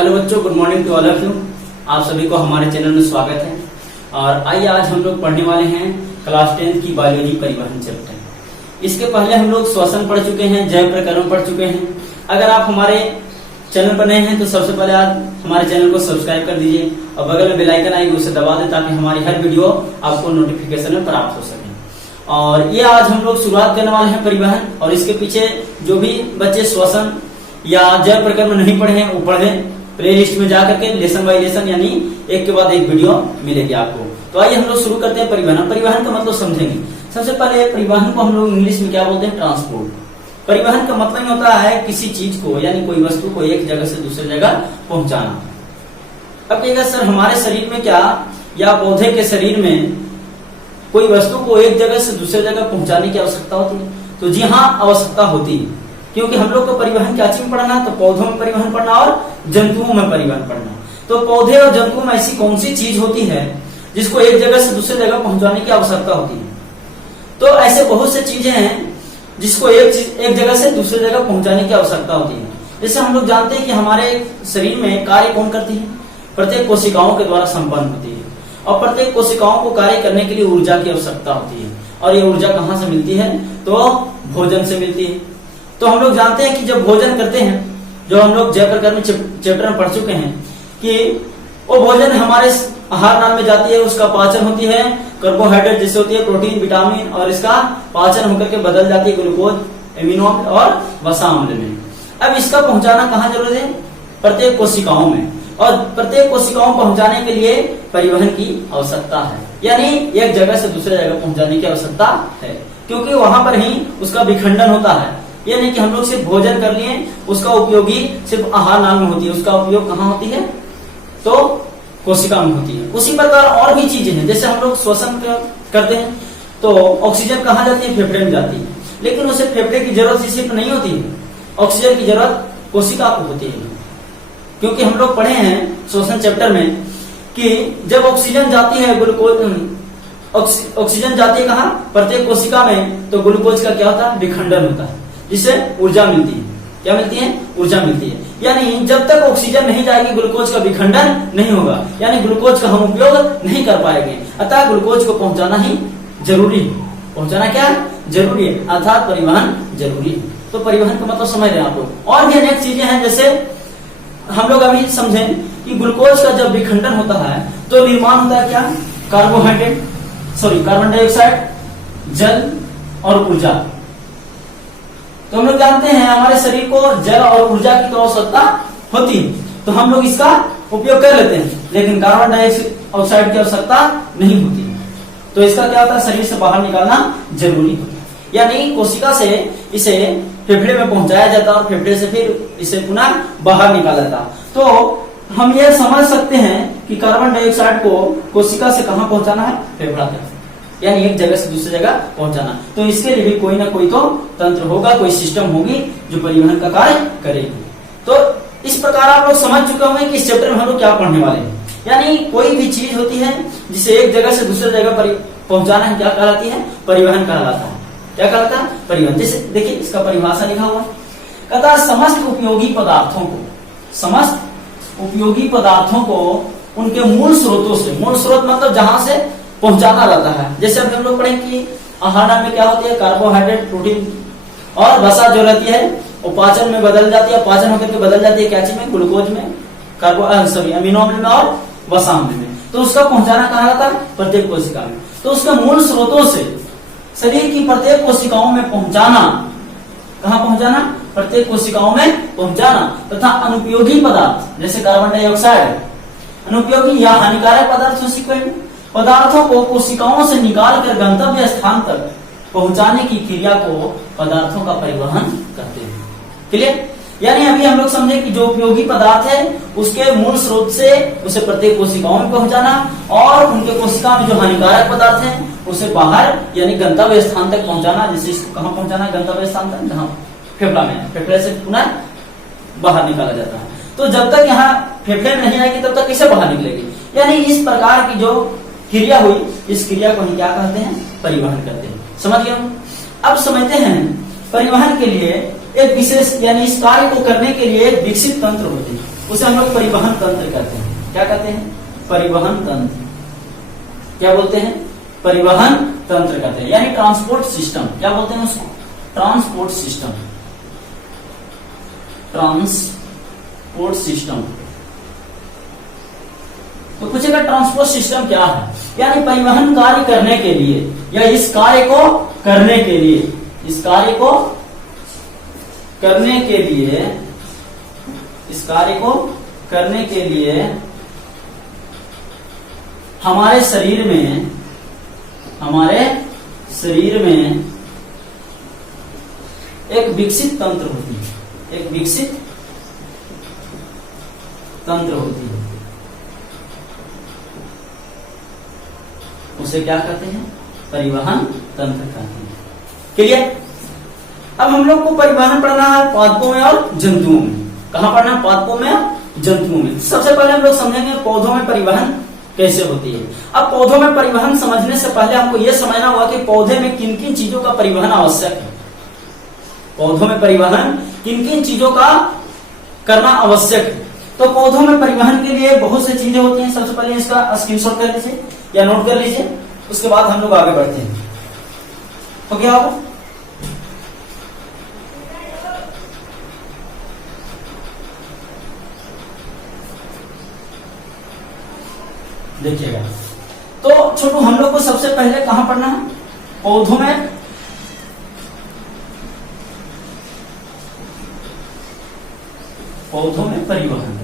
Hello बच्चों, good morning to all of you. आप सभी को हमारे चैनल में स्वागत है। और आइए आज हम लोग पढ़ने वाले हैं क्लास 10 की बायोलॉजी परिवहन चैप्टर। इसके पहले हम लोग श्वसन पढ़ चुके हैं, जैव प्रकरण पढ़ चुके हैं। अगर आप हमारे चैनल पर नए हैं तो सबसे पहले आप हमारे चैनल को सब्सक्राइब कर दीजिए और बगल में बेल आइकन आएगी उसे दबा दें ताकि हमारी हर वीडियो आपको नोटिफिकेशन में प्राप्त हो सके। और ये आज हम लोग शुरुआत करने वाले हैं परिवहन। और इसके पीछे जो भी बच्चे श्वसन या जैव प्रकरण में नहीं पढ़े हैं वो पढ़े, प्ले लिस्ट में जाकर के लेसन बाय लेसन यानी एक के बाद एक वीडियो मिलेगी आपको। तो आइए हम लोग शुरू करते हैं परिवहन। परिवहन का मतलब समझेंगे। सबसे पहले परिवहन को हम लोग इंग्लिश में क्या बोलते हैं? ट्रांसपोर्ट। परिवहन का मतलब होता है किसी चीज को यानी कोई वस्तु को एक जगह से दूसरी जगह पहुंचाना। अब कहेगा सर हमारे शरीर में क्या या पौधे के शरीर में कोई वस्तु को एक जगह से दूसरी जगह पहुंचाने की आवश्यकता होती है? तो जी हाँ, आवश्यकता होती है, क्योंकि हम लोग को परिवहन क्या चीज में पढ़ना है? तो पौधों में परिवहन पढ़ना और जंतुओं में परिवहन पढ़ना। तो पौधे और जंतुओं में ऐसी कौन सी चीज होती है जिसको एक जगह से दूसरी जगह पहुंचाने की आवश्यकता होती है? तो ऐसे बहुत से चीजें हैं जिसको एक जगह से दूसरी जगह पहुंचाने की आवश्यकता होती है। जैसे हम लोग जानते हैं कि हमारे शरीर में कार्य कौन करती है? प्रत्येक कोशिकाओं के द्वारा संपन्न होती है। और प्रत्येक कोशिकाओं को कार्य करने के लिए ऊर्जा की आवश्यकता होती है। और ये ऊर्जा कहाँ से मिलती है? तो भोजन से मिलती है। तो हम लोग जानते हैं कि जब भोजन करते हैं, जो हम लोग जैव प्रकरण में चैप्टर में पढ़ चुके हैं कि वो भोजन हमारे आहार नाल में जाती है, उसका पाचन होती है, कार्बोहाइड्रेट जैसे होती है, प्रोटीन, विटामिन, और इसका पाचन होकर के बदल जाती है ग्लूकोज, एमिनो अम्ल और वसा अम्ल में। अब इसका पहुंचाना कहाँ जरूरी है? प्रत्येक कोशिकाओं में। और प्रत्येक कोशिकाओं पहुंचाने के लिए परिवहन की आवश्यकता है, यानी एक जगह से दूसरे जगह पहुंचाने की आवश्यकता है, क्योंकि वहां पर ही उसका विखंडन होता है। ये नहीं कि हम लोग सिर्फ भोजन कर लिए, उसका उपयोगी सिर्फ आहार नाल में होती है, उसका उपयोग कहाँ होती है? तो कोशिका में होती है। उसी प्रकार और भी चीजें हैं, जैसे हम लोग श्वसन करते हैं तो ऑक्सीजन कहाँ जाती है? फेफड़े में जाती है। लेकिन उसे फेफड़े की जरूरत सिर्फ नहीं होती है, ऑक्सीजन की जरूरत कोशिका को होती है। क्योंकि हम लोग पढ़े हैं श्वसन चैप्टर में कि जब ऑक्सीजन जाती है ऑक्सीजन जाती है कहाँ? प्रत्येक कोशिका में, तो ग्लूकोज का क्या होता है? विखंडन होता है, जिससे ऊर्जा मिलती है। क्या मिलती है? ऊर्जा मिलती है। यानी जब तक ऑक्सीजन नहीं जाएगी ग्लूकोज का विखंडन नहीं होगा, यानी ग्लूकोज का हम उपयोग नहीं कर पाएंगे। अतः ग्लूकोज को पहुंचाना ही जरूरी है। पहुंचाना क्या जरूरी है? अर्थात परिवहन जरूरी है। तो परिवहन का मतलब समझ रहे हैं आप लोग। और भी अनेक चीजें हैं, जैसे हम लोग अभी समझें कि ग्लूकोज का जब विखंडन होता है तो निर्माण होता है क्या? कार्बन डाइऑक्साइड, जल और ऊर्जा। तो हम लोग जानते हैं हमारे शरीर को जल और ऊर्जा की तो आवश्यकता होती है, तो हम लोग इसका उपयोग कर लेते हैं, लेकिन कार्बन डाइऑक्साइड की आवश्यकता नहीं होती। तो इसका क्या होता है? शरीर से बाहर निकालना जरूरी होता है। यानी कोशिका से इसे फेफड़े में पहुंचाया जाता है और फेफड़े से फिर इसे पुनः बाहर निकाला जाता। तो हम ये समझ सकते हैं कि कार्बन डाइऑक्साइड को कोशिका से कहां पहुंचाना है? फेफड़ा तक, यानी एक जगह से दूसरी जगह पहुंचाना। तो इसके लिए भी कोई ना कोई तो तंत्र होगा, कोई सिस्टम होगी जो परिवहन का कार्य करेगी। तो इस प्रकार आप लोग समझ चुके होंगे कि इस चैप्टर में हम लोग क्या पढ़ने वाले हैं। यानी कोई भी चीज होती है जिसे एक जगह से दूसरी जगह पहुंचाना है, क्या कहलाती है? परिवहन कहलाता है। क्या कहलाता है? परिवहन। जैसे देखिए इसका परिभाषा लिखा हुआ कहता है समस्त उपयोगी पदार्थों को उनके मूल स्रोतों से, मूल स्रोत मतलब जहां से पहुंचाना जाता है। जैसे अभी हम लोग पढ़ें कि आहार नाल में क्या होती है? कार्बोहाइड्रेट, प्रोटीन और वसा जो रहती है वो पाचन में बदल जाती है, पाचन होकर के बदल जाती है क्या चीज में? ग्लूकोज में, अमीनो अम्ल में और वसा अम्ल में। तो उसका पहुंचाना कहाँ जाता है? प्रत्येक कोशिका में। तो उसके मूल स्रोतों से शरीर की प्रत्येक कोशिकाओं में पहुंचाना, कहाँ पहुंचाना? प्रत्येक कोशिकाओं में पहुंचाना। तथा अनुपयोगी पदार्थ जैसे कार्बन डाइऑक्साइड, अनुपयोगी या हानिकारक पदार्थों को कोशिकाओं से निकाल कर गंतव्य स्थान तक पहुंचाने की क्रिया को पदार्थों का परिवहन कहते हैं। क्लियर? यानी अभी हम लोग समझे कि जो उपयोगी पदार्थ है उसके मूल स्रोत से उसे प्रत्येक कोशिकाओं में पहुंचाना, और उनके कोशिका में जो हानिकारक पदार्थ है उसे बाहर यानी गंतव्य स्थान तक पहुंचाना। जैसे इसको कहाँ पहुंचाना? गंतव्य स्थान तक, जहाँ फेफड़ा में, फेफड़े से पुनः बाहर निकाला जाता है। तो जब तक यहाँ फेफड़े में नहीं आएगी तब तक कैसे बाहर निकलेगी? यानी इस प्रकार की जो क्रिया हुई, इस क्रिया को हम क्या कहते हैं? परिवहन कहते हैं। समझ गए? अब समझते हैं परिवहन के लिए एक विशेष यानी इस कार्य को करने के लिए एक विकसित तंत्र होते हैं। उसे हम लोग परिवहन तंत्र कहते हैं। क्या कहते हैं? परिवहन तंत्र। क्या बोलते हैं? परिवहन तंत्र कहते हैं, यानी ट्रांसपोर्ट सिस्टम। क्या बोलते हैं उसको? Transport system. Transport system. तो पूछेगा ट्रांसपोर्ट सिस्टम क्या है? यानी परिवहन कार्य करने के लिए या इस कार्य को करने के लिए, इस कार्य को करने के लिए, इस कार्य को करने के लिए हमारे शरीर में एक विकसित तंत्र होती है, एक विकसित तंत्र होती है। उसे क्या कहते हैं? परिवहन तंत्र कहते हैं। क्लियर? अब हम लोग को परिवहन पढ़ना है पादपों में और जंतुओं में। कहां पढ़ना है? पादपों में और जंतुओं में। सबसे पहले हम लोग समझेंगे पौधों में परिवहन कैसे होती है। अब पौधों में परिवहन समझने से पहले हमको यह समझना होगा कि पौधे में किन किन चीजों का परिवहन आवश्यक है। पौधों में परिवहन किन किन चीजों का करना आवश्यक है। तो पौधों में परिवहन के लिए बहुत सी चीजें होती हैं। सबसे पहले इसका स्क्रीनशॉट कर लीजिए या नोट कर लीजिए, उसके बाद हम लोग आगे बढ़ते हैं। तो क्या होगा? देखिएगा, तो छोटू हम लोग को सबसे पहले कहां पढ़ना है? पौधों में परिवहन।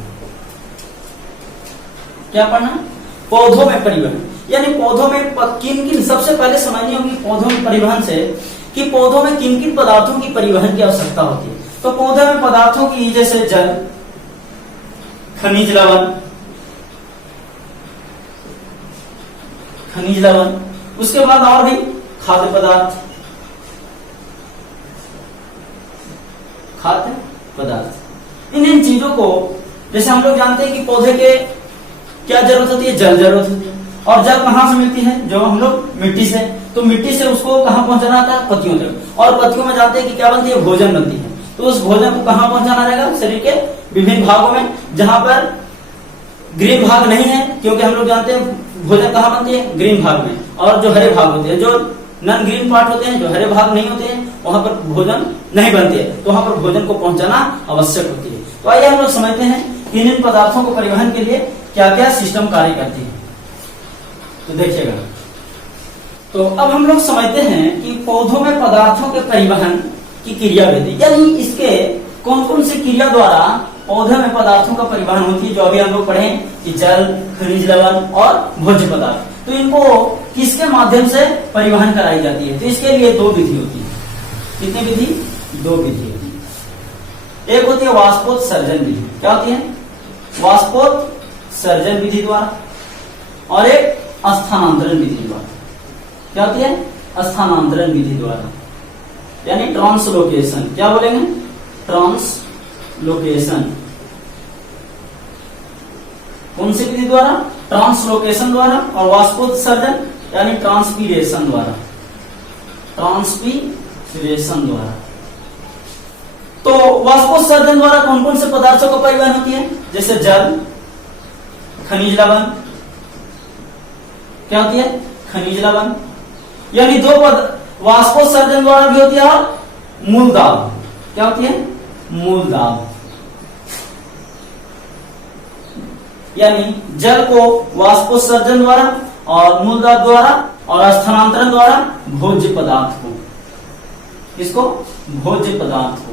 क्या पढ़ना? पौधों में परिवहन, यानी पौधों में किन किन, सबसे पहले समझनी होगी पौधों में परिवहन से कि पौधों में किन किन पदार्थों की परिवहन की आवश्यकता होती है। तो पौधे में पदार्थों की जैसे जल, खनिज लवण, उसके बाद और भी खाद्य पदार्थ, इन चीजों को, जैसे हम लोग जानते हैं कि पौधे के क्या जरूरत होती है? जल जरूरत होती है। और जल कहां से मिलती है? जो हम लोग मिट्टी से, तो मिट्टी से उसको कहां पहुंचाना आता है? पत्तियों तक। और पत्तियों में जानते हैं कि क्या बनती है? भोजन बनती है। तो उस भोजन को कहां पहुंचाना रहेगा? शरीर के विभिन्न भागों में, जहां पर ग्रीन भाग नहीं है, क्योंकि हम लोग जानते हैं भोजन कहां बनती है? ग्रीन भाग में। और जो हरे भाग होते हैं, जो नॉन ग्रीन पार्ट होते हैं, जो हरे भाग नहीं होते हैं, वहां पर भोजन नहीं बनते है। तो वहां पर भोजन को पहुंचाना आवश्यक होती है। तो आइए हम लोग समझते हैं कि इन पदार्थों को परिवहन के लिए क्या क्या सिस्टम कार्य करती है। तो देखिएगा, तो अब हम लोग समझते हैं कि पौधों में पदार्थों के परिवहन की क्रिया विधि, यानी इसके कौन कौन सी क्रिया द्वारा पौधे में पदार्थों का परिवहन होती है, जो अभी हम लोग पढ़े कि जल, खनिज लवण और भोज्य पदार्थ। तो इनको किसके माध्यम से परिवहन कराई जाती है? तो इसके लिए दो विधि होती है। कितनी विधि? दो विधि होती है। एक होती है वाष्पोत्सर्जन विधि। क्या होती है? वाष्पोत्सर्जन विधि द्वारा, और एक स्थानांतरण विधि द्वारा। क्या होती है? स्थानांतरण विधि द्वारा, यानी ट्रांसलोकेशन। क्या बोलेंगे? ट्रांसलोकेशन। कौन सी विधि द्वारा? ट्रांसलोकेशन द्वारा। और वाष्पोत्सर्जन यानी ट्रांसपीरेशन द्वारा। ट्रांसपीरेशन द्वारा। तो वाष्पोत्सर्जन द्वारा कौन कौन से पदार्थों का परिवहन होती है? जैसे जल, खनिज लवण। क्या होती है? खनिज लवण, यानी दो पद वाष्पोत्सर्जन द्वारा भी होती है, और मूल दाब। क्या होती है? मूल दाब, यानी जल को वाष्पोत्सर्जन द्वारा और मूल दाब द्वारा और स्थानांतरण द्वारा भोज्य पदार्थ को, इसको भोज्य पदार्थ को।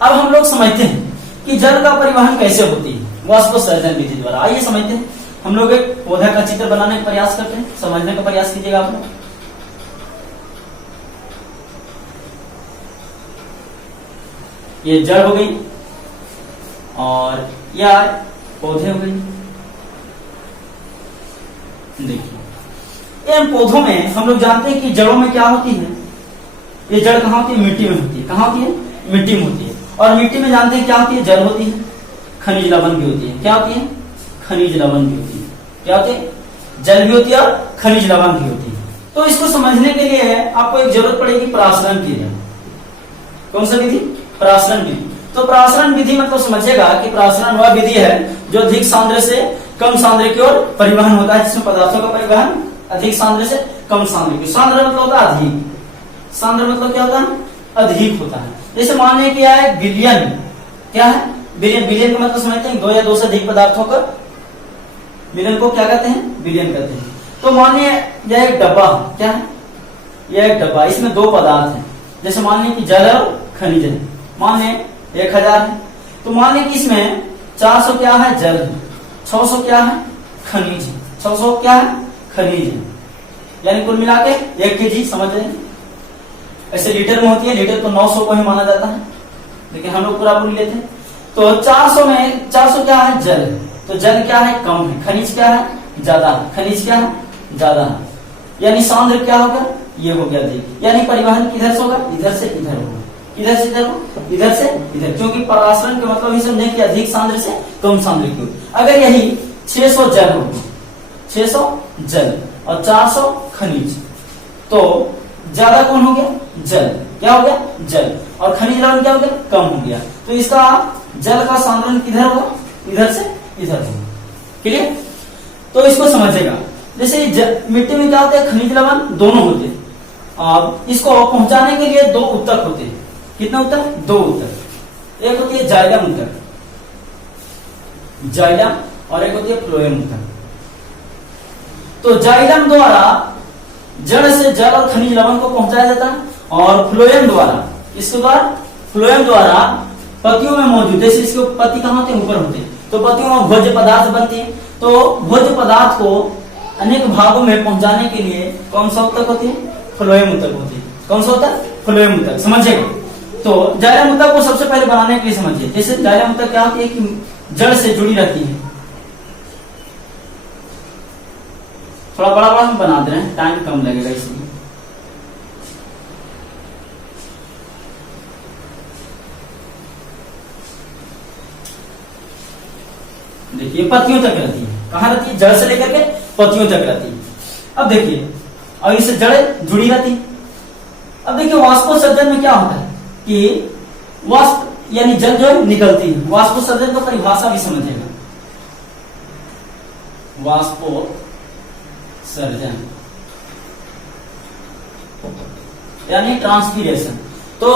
अब हम लोग समझते हैं कि जल का परिवहन कैसे होती है? वाष्पोत्सर्जन विधि द्वारा। आइए समझते हैं। हम लोग एक पौधा का चित्र बनाने का प्रयास करते हैं, समझने का प्रयास कीजिएगा आप लोग। ये जड़ हो गई और यह पौधे हो गए। देखिए, इन पौधों में हम लोग जानते हैं कि जड़ों में क्या होती है? ये जड़ कहां होती है? मिट्टी में होती है। कहां होती है? मिट्टी में होती है। और मिट्टी में जानते हैं क्या होती है? जल होती है, खनिज लवण भी होती है। क्या होती है? खनिज लवण भी होती है। क्या होती है? जल भी होती है और खनिज लवण भी होती है। तो इसको समझने के लिए आपको एक जरूरत पड़ेगी परासरण की। कौन सा विधि? परासरण विधि। तो परासरण विधि मतलब समझिएगा कि परासरण वह विधि है जो अधिक सांद्र से कम सांद्र की ओर परिवहन होता है, जिसमें पदार्थों का परिवहन अधिक सांद्र से कम सांद्र की। सांद्र मतलब होता है अधिक, सांद्र मतलब क्या होता है, अधिक होता है। जैसे मान लिया क्या है विलयन, क्या है विलयन, विलयन का मतलब समझते हैं दो या दो से अधिक पदार्थों का विलयन को क्या कहते हैं, विलयन कहते हैं। तो मानिए यह एक डब्बा, क्या है यह एक डब्बा, इसमें दो पदार्थ हैं, जैसे मान लिया कि जल और खनिज है, मान लिया 1000 है, तो मान लिया कि इसमें 400 क्या है जल है, 600 क्या है खनिज है, 600 क्या है खनिज है, यानी कुल मिला के 1 kg समझ रहे हैं। ऐसे लीटर में होती है, लीटर तो 900 को ही माना जाता है, लेकिन हम लोग पूरा पूरी लेते हैं। तो 400 में 400 क्या है जल, तो जल क्या है कम है, खनिज क्या है ज्यादा है, खनिज क्या है ज्यादा है, यानी सांद्र क्या होगा ये हो गया अधिक, यानी परिवहन किधर से होगा, इधर से इधर होगा, इधर से इधर, इधर से इधर, क्योंकि परासरण के मतलब ही समझे कि अधिक सांद्र से कम सांद्र की ओर। अगर यही 600 जल हो, 600 जल और 400 खनिज, तो ज्यादा कौन हो गया जल, क्या हो गया जल, और खनिज लवण क्या हो गया कम हो गया, तो इसका जल का सांद्रण किधर होगा, इधर से इधर होगा। क्लियर, तो इसको समझेगा। जैसे मिट्टी में क्या होता है खनिज लवण दोनों होते हैं, और इसको पहुंचाने के लिए 2 उत्तक होते हैं। कितना उत्तक, 2 उत्तक, एक होती है जाइलम उत्तक, जाइलम, और एक होती है फ्लोएम उत्तक। तो जाइलम द्वारा जड़ से जल और खनिज लवण को पहुंचाया जाता है, और फ्लोएम द्वारा, इसके द्वारा फ्लोएम द्वारा पत्तियों में मौजूद, जैसे इसके पत्ती कहाँ होते हैं ऊपर होते हैं, तो पत्तियों में भोज्य पदार्थ बनते हैं, तो भोज्य पदार्थ को अनेक भागों में पहुंचाने के लिए कौन सा उत्तक होती है, फ्लोएम उत्तक होती है। कौन सा होता है, फ्लोएम उत्तक, समझिएगा। तो जाइलम उत्तक को सबसे पहले बनाने के लिए समझिए, जैसे जाइलम उत्तक क्या होती है कि जड़ से जुड़ी रहती है, थोड़ा बड़ा बड़ा हम बना दे रहे हैं, टाइम कम लगेगा इसलिए। देखिए पत्तियों तक रहती है, कहाँ रहती है, जड़ से लेकर के पत्तियों तक रहती है। अब देखिए, और इससे जड़ें जुड़ी रहती है। अब देखिए वाष्पोत्सर्जन में क्या होता है कि वाष्प यानी जल जो है निकलती है, वाष्पोत्सर्जन का परिभाषा भी समझेगा। वाष्पोत्सर्जन यानी ट्रांसपीरेशन, तो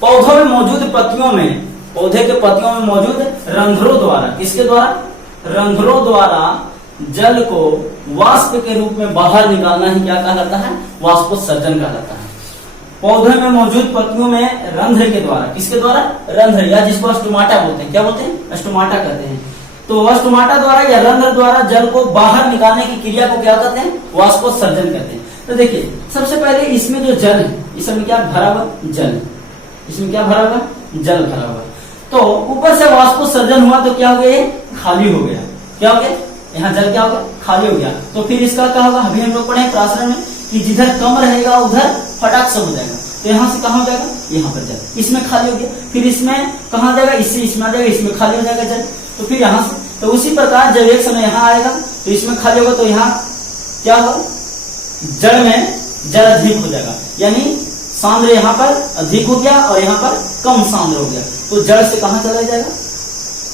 पौधों में मौजूद पत्तियों में, पौधे के पत्तियों में मौजूद रंध्रों द्वारा, किसके द्वारा, रंध्रों द्वारा जल को वाष्प के रूप में बाहर निकालना ही क्या कहलाता है, वाष्पोत्सर्जन कहलाता है। पौधे में मौजूद पत्तियों में रंध्र के द्वारा, किसके द्वारा, रंध्र, या जिसको स्टोमाटा बोलते हैं, क्या बोलते हैं, स्टोमाटा कहते हैं। तो स्टोमाटा द्वारा या रंध्र द्वारा जल को बाहर निकालने की क्रिया को क्या कहते हैं, वाष्पोत्सर्जन कहते हैं। तो देखिए सबसे पहले इसमें जो जल है, इसमें क्या भरा हुआ जल, इसमें क्या भरा हुआ जल भरा हुआ, तो ऊपर से वाष्पोत्सर्जन हुआ तो क्या हो गया, खाली हो गया, क्या हो गया, यहाँ जल क्या हो गया, खाली हो गया। तो फिर इसका क्या होगा, अभी हम लोग पढ़े परासरण में कि जिधर कम रहेगा उधर फटाक से हो जाएगा, तो यहाँ से कहाँ हो जाएगा, यहाँ पर जल, इसमें खाली हो गया, फिर इसमें कहाँ जाएगा, इससे इसमें आ जाएगा, इसमें खाली हो जाएगा जल, तो फिर यहाँ से, तो उसी प्रकार जब एक समय यहाँ आएगा तो इसमें खाली होगा, तो यहाँ क्या होगा, जड़ में जल अधिक हो जाएगा, यानी सांद्र यहाँ पर अधिक हो गया और यहाँ पर कम सांद्र हो गया, तो जड़ से कहाँ चला जाएगा,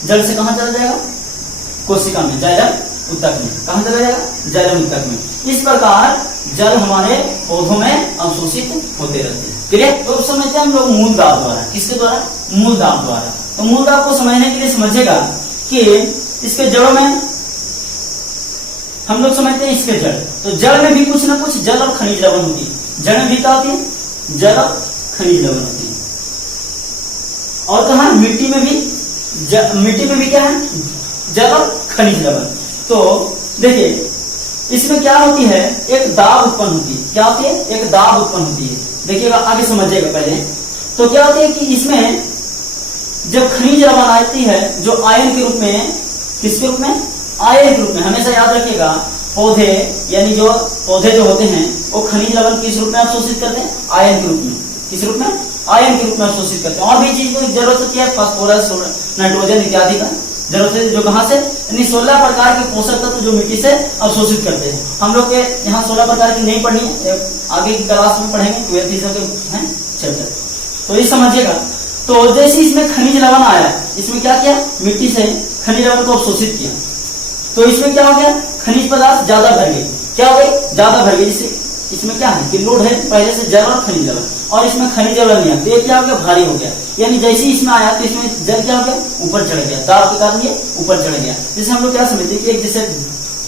जड़ से कहाँ चला जाएगा, कोशिका में, जाइलम उत्तक में, कहाँ चला जाएगा, जाइलम उत्तक में। इस प्रकार जल हमारे पौधों में अवशोषित होते रहते हैं। क्लियर, तो समझते हैं हम लोग मूल दाब द्वारा, किसके द्वारा, मूल दाब द्वारा। तो मूल दाब को समझने के लिए समझेगा कि इसके जड़ों में हम लोग समझते हैं इसके जड़, तो जड़ में भी कुछ ना कुछ जल और खनिज लवण होती है, जड़ में भी क्या होती है, जल और खनिज लवण होती है। और कहा मिट्टी में भी, मिट्टी में भी क्या है, जल और खनिज लवण। तो देखिए इसमें क्या होती है, एक दाब उत्पन्न होती है, क्या होती है, एक दाब उत्पन्न होती है। देखिएगा आगे समझिएगा पहले, तो क्या होती है कि इसमें जब खनिज लवण आती है जो आयन के रूप में, किसके रूप में, आयन के रूप में, हमेशा याद रखिएगा पौधे यानी जो पौधे जो होते हैं वो खनिज लवण किस रूप में अवशोषित करते हैं, आयन के रूप में, किस रूप में, आयन के रूप में अवशोषित करते हैं। और भी चीज को जरूरत होती है, फास्फोरस, नाइट्रोजन इत्यादि का जरूरत है, जो कहाँ से, यानी 16 प्रकार के पोषक तत्व जो मिट्टी से अवशोषित करते हैं। हम लोग के यहाँ 16 प्रकार की नहीं पढ़नी है, आगे की क्लास में पढ़ेंगे, 12th के हैं चैप्टर, तो ये समझिएगा। तो जैसे इसमें खनिज लवण आया, इसमें क्या किया, मिट्टी से खनिज लवण को अवशोषित किया, तो इसमें क्या हो गया, खनिज पदार्थ ज्यादा भर गई, क्या हो गई, ज्यादा भर गई। जिससे इसमें क्या है कि लोड है पहले से जल और खनिज लवण, और इसमें खनिज लवण नहीं है, तो ये क्या हो गया, भारी हो गया। यानी जैसे ही इसमें आया तो इसमें जल क्या हो गया, ऊपर चढ़ गया, दाब के कारण ये ऊपर चढ़ गया। जैसे हम लोग क्या समझते हैं कि एक जैसे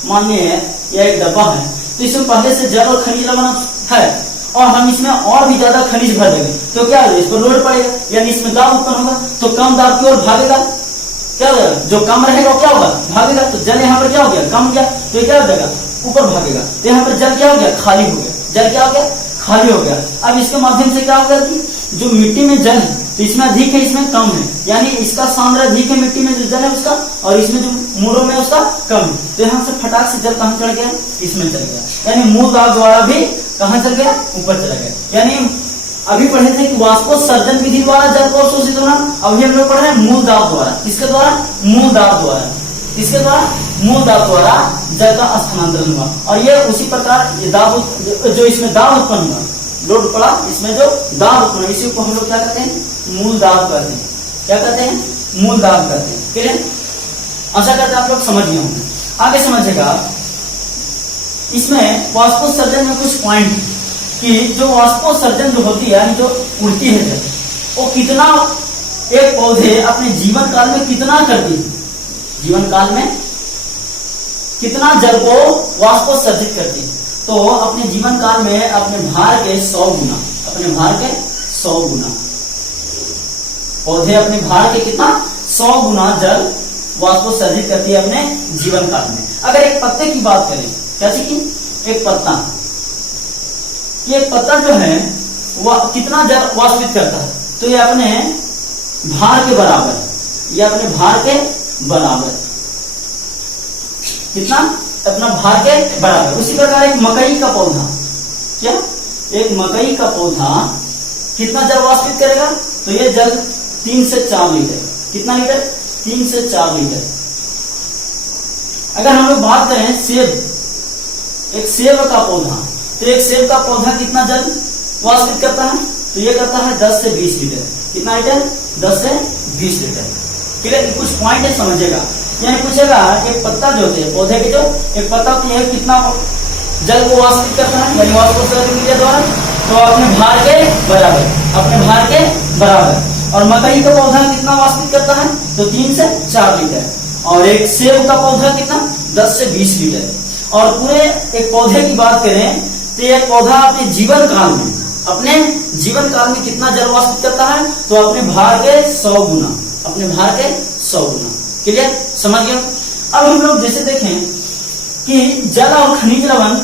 मान्य है या एक डब्बा है, तो इसमें पहले से जल और खनिज लवण है और हम इसमें और भी ज्यादा खनिज भर देंगे, तो क्या होगा, इस पर लोड पड़ेगा, यानी इसमें दाब उत्पन्न होगा, तो कम दाब की ओर भागेगा, क्या होगा, जो कम रहेगा क्या होगा, भागेगा। तो जल यहाँ पर क्या हो गया, कम गया, तो ये क्या हो जाएगा, ऊपर भागेगा। तो यहाँ पर जल क्या हो गया, खाली हो गया, जल क्या हो गया, खाली हो गया। अब इसके माध्यम से क्या होगा कि जो मिट्टी में जल है तो इसमें अधिक है, इसमें कम है, यानी इसका सांद्र अधिक है मिट्टी में जो जल है उसका, और इसमें जो मूलों में उसका कम है। तो यहाँ से फटाक से जल कहाँ चढ़ गया, इसमें चल गया, यानी मूल दाब द्वारा भी कहाँ चल गया, ऊपर चला गया। यानी अभी पढ़े थे कि वाष्पोत्सर्जन विधि द्वारा जल को अवशोषित होना, अभी हम लोग पढ़ रहे हैं मूल दाब द्वारा। किसके द्वारा, मूल दाब द्वारा, किसके द्वारा, मूल दाब द्वारा जल का स्थानांतरण हुआ। और ये उसी प्रकार ये दाब जो इसमें दाब उत्पन्न हुआ, लोड पड़ा, इसमें जो दाब उत्पन्न, इसी को हम लोग क्या कहते हैं, मूल दाब कहते हैं। क्या कहते हैं, मूल दाब कहते हैं। क्लियर, आशा करते हैं आप लोग समझ गए होंगे। आगे समझेगा, इसमें वाष्पोत्सर्जन में कुछ पॉइंट कि जो वाष्पोत्सर्जन जो होती है, यानी जो उड़ती है जल, वो कितना एक पौधे अपने जीवन काल में कितना करती है, जीवन काल में कितना जल को वाष्पोत्सर्जित करती है। तो अपने जीवन काल में अपने भार के 100 गुना, अपने भार के 100 गुना पौधे अपने भार के कितना 100 गुना जल वाष्पोत्सर्जित करती है अपने जीवन काल में। अगर एक पत्ते की बात करें, क्या चीज, एक पत्ता, ये पत्ता जो है वह कितना जल वाष्पित करता है, तो ये अपने भार के बराबर, ये अपने भार के बराबर, कितना, अपना भार के बराबर। उसी प्रकार एक मकई का पौधा, क्या, एक मकई का पौधा कितना जल वाष्पित करेगा, तो ये जल 3 से 4 लीटर, कितना लीटर, 3 से 4 लीटर। अगर हम लोग बात करें सेब, एक सेब का पौधा, तो एक सेब का पौधा कितना जल वाष्पित करता है, तो ये करता है 10 से 20 लीटर, कितना लीटर, 10 से 20 लीटर। क्लियर, कुछ पॉइंट है, समझेगा। यानी पूछेगा एक पत्ता जो होते हैं पौधे के, जो एक पत्ता होती है कितना जल को वाष्पित करता है, यानी वाष्पोत्सर्जन क्रिया द्वारा, तो अपने भार के बराबर, अपने भार के बराबर। और मकई का पौधा कितना वाष्पित करता है, तो 3 से 4 लीटर। और एक सेब का पौधा कितना, 10 से 20 लीटर। और पूरे एक पौधे की बात करें तो एक पौधा अपने जीवन काल में, अपने जीवन काल में कितना जल वाष्पित करता है, तो अपने भार के 100 गुना, अपने भार के 100 गुना। क्लियर, समझ गया। अब हम लोग जैसे देखें कि जल और खनिज लवण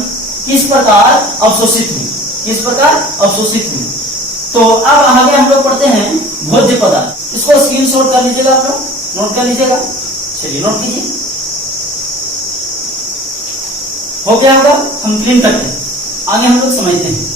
किस प्रकार अवशोषित हुई, किस प्रकार अवशोषित हुई। तो अब आगे हम लोग पढ़ते हैं भोज्य पदार्थ। इसको स्क्रीनशॉट कर लीजिएगा, आप लोग नोट कर लीजिएगा। चलिए नोट कीजिए, हो गया होगा, हम क्लीन करते हैं, आगे हम लोग समझते हैं।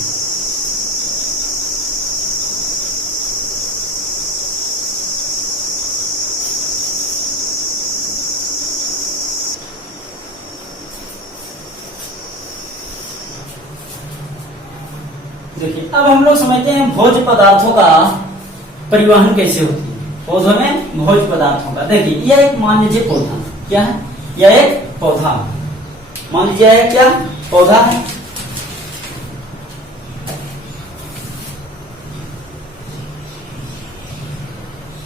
देखिए, अब हम लोग समझते हैं भोज्य पदार्थों का परिवहन कैसे होती है, पौधों में भोज्य पदार्थों का। देखिए, यह एक मान लीजिए पौधा, क्या है, यह एक पौधा, मान लीजिए यह क्या पौधा है।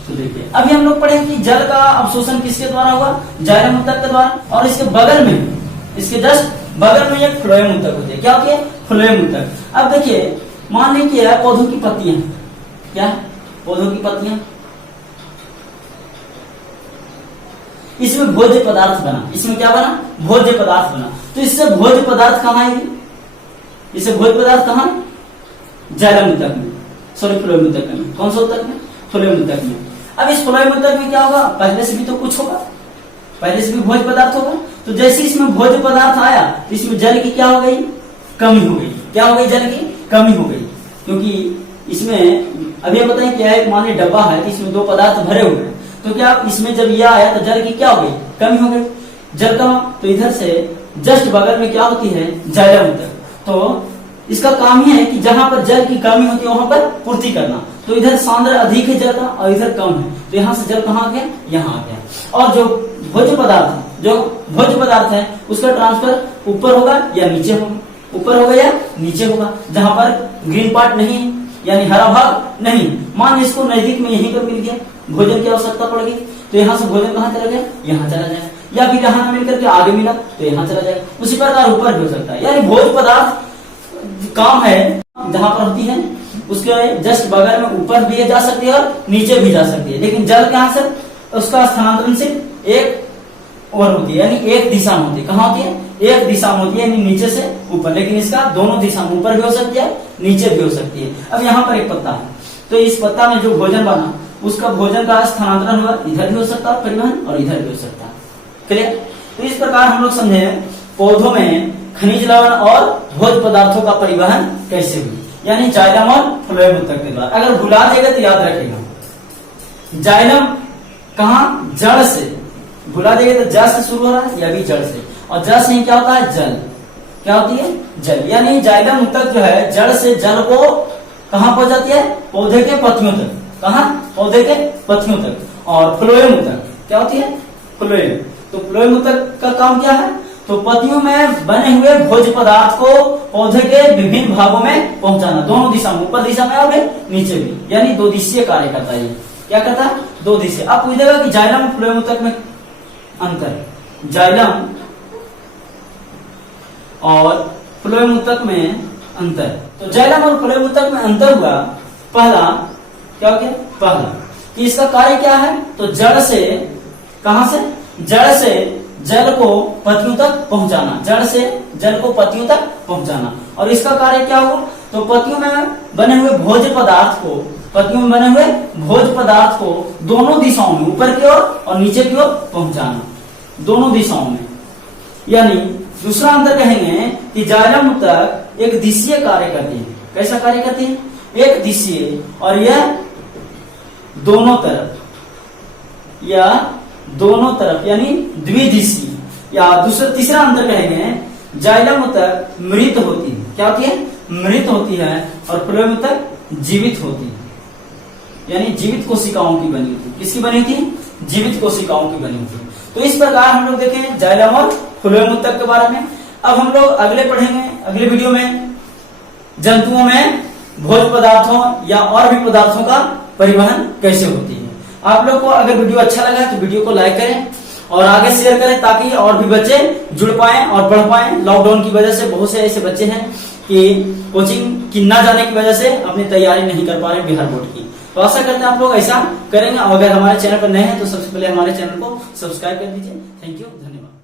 तो देखिए, अभी हम लोग पढ़े कि जल का अवशोषण किसके द्वारा हुआ, जाइलम ऊतक के द्वारा। और इसके बगल में, इसके जस्ट बगल में एक फ्लोएम ऊतक होती है, क्या होती है, फ्लोएम ऊतक। अब देखिए, मान लीजिए कि पौधों की पत्तियां, क्या है, पौधों की पत्तियां, इसमें भोज्य पदार्थ बना, इसमें क्या बना, भोज्य पदार्थ बना। तो इससे भोज्य पदार्थ कहाँ आएगी, इससे भोज्य पदार्थ कहाँ, जाइलम ऊतक में, सॉरी फ्लोएम ऊतक में। कौन सा ऊतक में, फ्लोएम ऊतक में। अब इस फ्लोएम ऊतक में क्या होगा, पहले से भी तो कुछ होगा, पहले से भी भोज्य पदार्थ होगा। तो जैसे इसमें भोज्य पदार्थ आया तो इसमें जल की क्या हो गई, कमी हो गई। क्या हो गई, जल की कमी हो गई, क्योंकि इसमें अभी हम बताएं क्या है, मान लीजिए डब्बा है तो इसमें 2 पदार्थ भरे हुए हैं, तो क्या इसमें जब यह आया तो जल की क्या हो गई, कमी हो गई, जल कम। तो इधर से जस्ट बगल में क्या होती है, जाइलम ऊतक। तो इसका काम ही है कि जहां पर जल की कमी होती है वहां पर पूर्ति करना। तो इधर सांद्र अधिक है जल का और इधर कम है, तो यहाँ से जल कहाँ आ गया, यहाँ आ गया। और जो भोज्य पदार्थ है उसका ट्रांसफर ऊपर होगा या नीचे होगा, ऊपर होगा या नीचे होगा, जहां पर ग्रीन पार्ट नहीं है यानी हरा भाग नहीं। मान इसको नजदीक में यहीं पर मिल गया, भोजन की आवश्यकता पड़ गई, तो यहाँ से भोजन कहाँ चला गया, यहाँ चला जाएगा, या फिर यहाँ मिल करके आगे मिला तो यहाँ चला जाएगा। उसी प्रकार ऊपर भी हो सकता है, यानी भोज्य पदार्थ काम है जहां पर होती है उसके जस्ट बगल में ऊपर भी जा सकती है और नीचे भी जा सकती है, लेकिन जल कहाँ से उसका स्थानांतरण सिर्फ एक और होती है, यानी एक दिशा में होती है। कहाँ होती है, एक दिशा में होती है, यानी नीचे से ऊपर, लेकिन इसका दोनों दिशा में, ऊपर भी हो सकती है नीचे भी हो सकती है। अब यहाँ पर एक पत्ता है, तो इस पत्ता में जो भोजन बना उसका भोजन का स्थानांतरण हुआ, इधर भी हो सकता है परिवहन और इधर भी हो सकता है। क्लियर? तो इस प्रकार हम लोग समझे पौधों में खनिज लवण और भोज्य पदार्थों का परिवहन कैसे हुई, यानी जाइलम और फ्लोएम ऊतक के द्वारा। अगर भुला देगा तो याद रखेगा, जाइलम कहाँ, जड़ से, भुला देगा तो जड़ से शुरू हो रहा है, या भी जड़ से, और जड़ से क्या होता है, जल, क्या होती है, जल। यानी जाइलम ऊतक जो है जड़ से जल को कहाँ पहुंचाती है, पौधे के पत्तियों तक, कहाँ, पौधे के पत्तियों तक। और फ्लोएम ऊतक क्या होती है, फ्लोएम, तो फ्लोएम ऊतक का काम क्या है, तो पत्तियों में बने हुए भोज्य पदार्थ को पौधे के विभिन्न भागों में पहुंचाना, दोनों दिशा में, ऊपर दिशा में और नीचे भी, यानी दो दिशीय कार्य करता है। क्या करता है, दो दिशीय। अब पूछेगा कि जाइलम और फ्लोएम ऊतक में अंतर, जाइलम और फ्लोएम ऊतक में अंतर, तो जाइलम और फ्लोएम ऊतक में अंतर हुआ, पहला क्या हो गया, पहला कि इसका कार्य क्या है, तो जड़ से, कहां से, जड़ से जल को पत्तियों तक पहुंचाना, जड़ से जल को पत्तियों तक पहुंचाना। और इसका कार्य क्या हो, तो पत्तियों में बने हुए भोज्य पदार्थ को, पत्तियों में बने हुए भोज्य पदार्थ को दोनों दिशाओं में, ऊपर की ओर और नीचे की ओर पहुंचाना, दोनों दिशाओं में। यानी दूसरा अंतर कहेंगे कि जाइलम ऊतक एक दिशीय कार्य करती है। कैसा कार्य करती है, एक दिशीय, और यह दोनों तरफ, या दोनों तरफ यानी द्विदिशीय। या दूसरा तीसरा अंतर कहेंगे, जाइलम ऊतक मृत होती है, क्या होती है, मृत होती है, और फ्लोएम ऊतक जीवित होती है, यानी जीवित कोशिकाओं की बनी होती है। किसकी बनी होती है, जीवित कोशिकाओं की बनी होती है। तो इस प्रकार हम लोग देखें जाइलम और फ्लोएम ऊतक के बारे में। अब हम लोग अगले पढ़ेंगे, अगले वीडियो में जंतुओं में भोज्य पदार्थों या और भी पदार्थों का परिवहन कैसे होती है। आप लोग को अगर वीडियो अच्छा लगा तो वीडियो को लाइक करें और आगे शेयर करें, ताकि और भी बच्चे जुड़ पाएं और पढ़ पाएं। लॉकडाउन की वजह से बहुत से ऐसे बच्चे हैं कि कोचिंग की ना जाने की वजह से अपनी तैयारी नहीं कर पा रहे बिहार बोर्ड की। तो आशा करते हैं आप लोग ऐसा करेंगे। अगर हमारे चैनल पर नए हैं तो सबसे पहले हमारे चैनल को सब्सक्राइब कर दीजिए। थैंक यू, धन्यवाद।